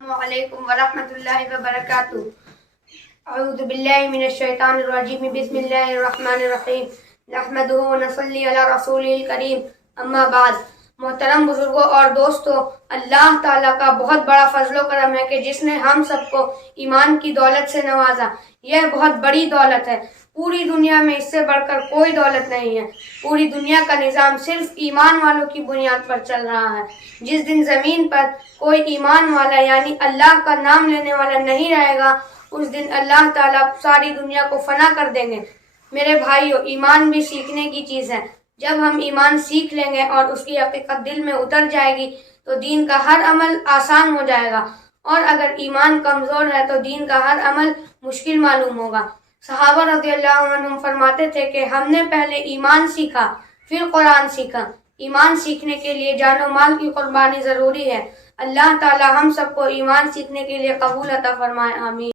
السلام علیکم ورحمۃ اللہ وبرکاتہ۔ اعوذ باللہ من الشیطان الرجیم، بسم اللہ الرحمن الرحیم، نحمدہ ونصلی علی رسولہ الکریم، اما بعد۔ محترم بزرگوں اور دوستوں، اللہ تعالیٰ کا بہت بڑا فضل و کرم ہے کہ جس نے ہم سب کو ایمان کی دولت سے نوازا۔ یہ بہت بڑی دولت ہے، پوری دنیا میں اس سے بڑھ کر کوئی دولت نہیں ہے۔ پوری دنیا کا نظام صرف ایمان والوں کی بنیاد پر چل رہا ہے۔ جس دن زمین پر کوئی ایمان والا یعنی اللہ کا نام لینے والا نہیں رہے گا، اس دن اللہ تعالیٰ ساری دنیا کو فنا کر دیں گے۔ میرے بھائیو، ایمان بھی سیکھنے کی چیز ہے۔ جب ہم ایمان سیکھ لیں گے اور اس کی حقیقت دل میں اتر جائے گی تو دین کا ہر عمل آسان ہو جائے گا، اور اگر ایمان کمزور ہے تو دین کا ہر عمل مشکل معلوم ہوگا۔ صحابہ رضی اللہ عنہم فرماتے تھے کہ ہم نے پہلے ایمان سیکھا پھر قرآن سیکھا۔ ایمان سیکھنے کے لیے جان و مال کی قربانی ضروری ہے۔ اللہ تعالی ہم سب کو ایمان سیکھنے کے لیے قبول عطا فرمائے، آمین۔